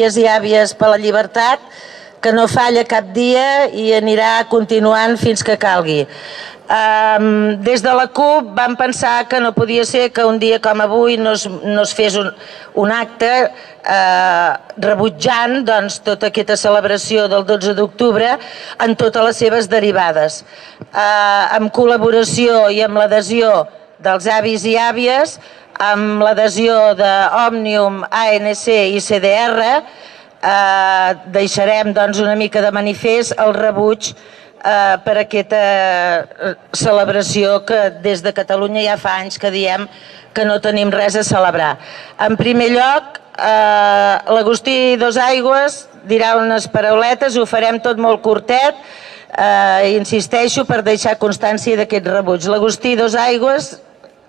i àvies per la llibertat, que no falla cap dia i anirà continuant fins que calgui. Des de la CUP vam pensar que no podia ser que un dia com avui no es fes un acte rebutjant tota aquesta celebració del 12 d'octubre en totes les seves derivades, amb col·laboració i amb l'adhesió dels avis i àvies, amb l'adhesió d'Òmnium, ANC i CDR. Deixarem una mica de manifest el rebuig per aquesta celebració que des de Catalunya ja fa anys que diem que no tenim res a celebrar. En primer lloc, l'Agustí Dosaigües dirà unes parauletes, ho farem tot molt curtet, insisteixo per deixar constància d'aquest rebuig. L'Agustí Dosaigües,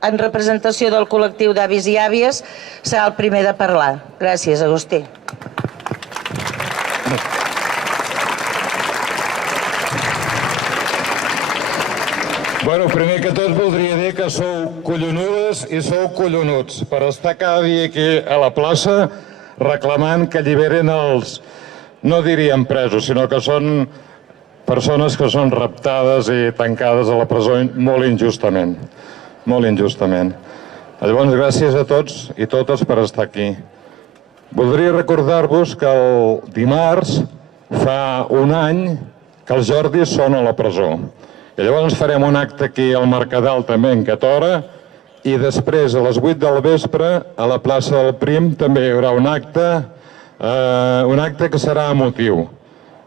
en representació del col·lectiu d'avis i àvies, serà el primer de parlar. Gràcies, Agustí. Bueno, primer que tot voldria dir que sou collonudes i sou collonuts per estar cada dia aquí a la plaça reclamant que alliberen els, no diríem presos, sinó que són persones que són raptades i tancades a la presó molt injustament. Molt injustament. Llavors, gràcies a tots i totes per estar aquí. Voldria recordar-vos que el dimarts fa un any que els Jordis són a la presó. I llavors farem un acte aquí al Mercadal també en 4 hores i després a les 8 del vespre a la plaça del Prim també hi haurà un acte que serà emotiu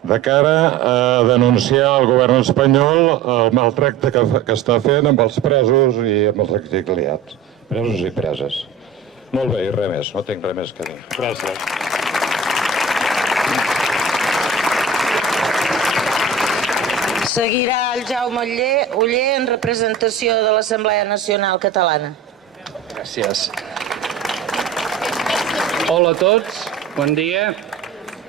de cara a denunciar al govern espanyol el maltracte que està fent amb els presos i amb els exiliats, presos i preses. Molt bé, i res més, no tinc res més que dir. Gràcies. Seguirà el Jaume Oller en representació de l'Assemblea Nacional Catalana. Gràcies. Hola a tots, bon dia.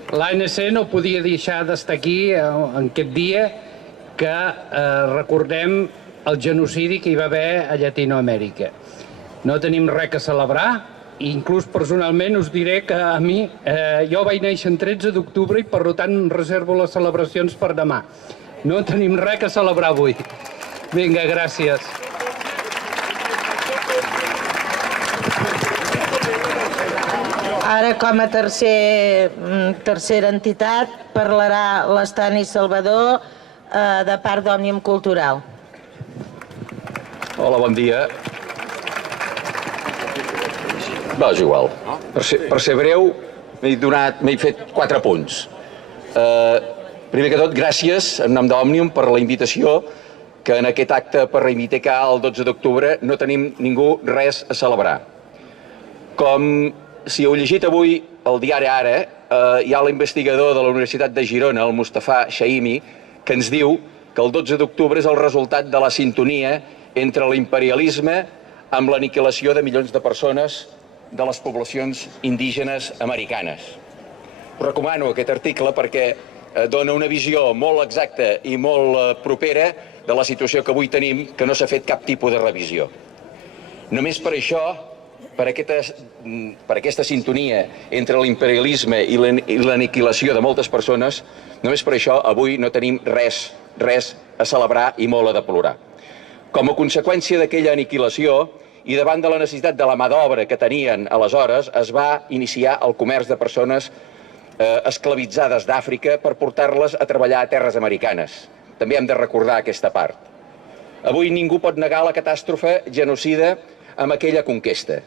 L'ANC no podia deixar d'estar aquí en aquest dia que recordem el genocidi que hi va haver a Llatinoamèrica. No tenim res a celebrar, i inclús personalment us diré que a mi, jo vaig néixer el 13 d'octubre i per tant reservo les celebracions per demà. No tenim res a celebrar avui. Vinga, gràcies. Ara, com a tercera entitat, parlarà l'Estani Salvador de part d'Òmnium Cultural. Hola, bon dia. No, és igual. Per ser breu, m'he fet 4 punts. Primer que tot, gràcies, en nom d'Òmnium, per la invitació, que en aquest acte per reivindicar el 12 d'octubre no tenim ningú res a celebrar. Com si heu llegit avui el diari Ara, hi ha l'investigador de la Universitat de Girona, el Mustafa Shaimi, que ens diu que el 12 d'octubre és el resultat de la sintonia entre l'imperialisme amb l'aniquilació de milions de persones de les poblacions indígenes americanes. Us recomano aquest article perquè dona una visió molt exacta i molt propera de la situació que avui tenim, que no s'ha fet cap tipus de revisió. Només per això, per aquesta sintonia entre l'imperialisme i l'aniquilació de moltes persones, només per això avui no tenim res a celebrar i molt a deplorar. Com a conseqüència d'aquella aniquilació i davant de la necessitat de la mà d'obra que tenien aleshores, es va iniciar el comerç de persones esclavitzades d'Àfrica per portar-les a treballar a terres americanes. També hem de recordar aquesta part. Avui ningú pot negar la catàstrofe genocida amb aquella conquesta.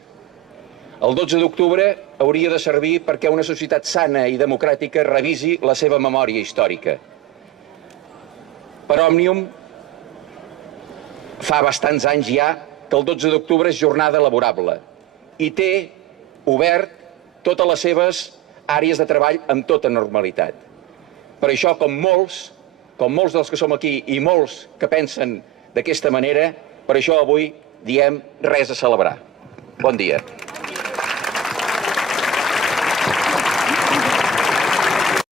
El 12 d'octubre hauria de servir perquè una societat sana i democràtica revisi la seva memòria històrica. Per Òmnium, fa bastants anys ja que el 12 d'octubre és jornada laborable i té obert totes les seves àrees de treball amb tota normalitat. Per això, com molts dels que som aquí i molts que pensen d'aquesta manera, per això avui diem res a celebrar. Bon dia.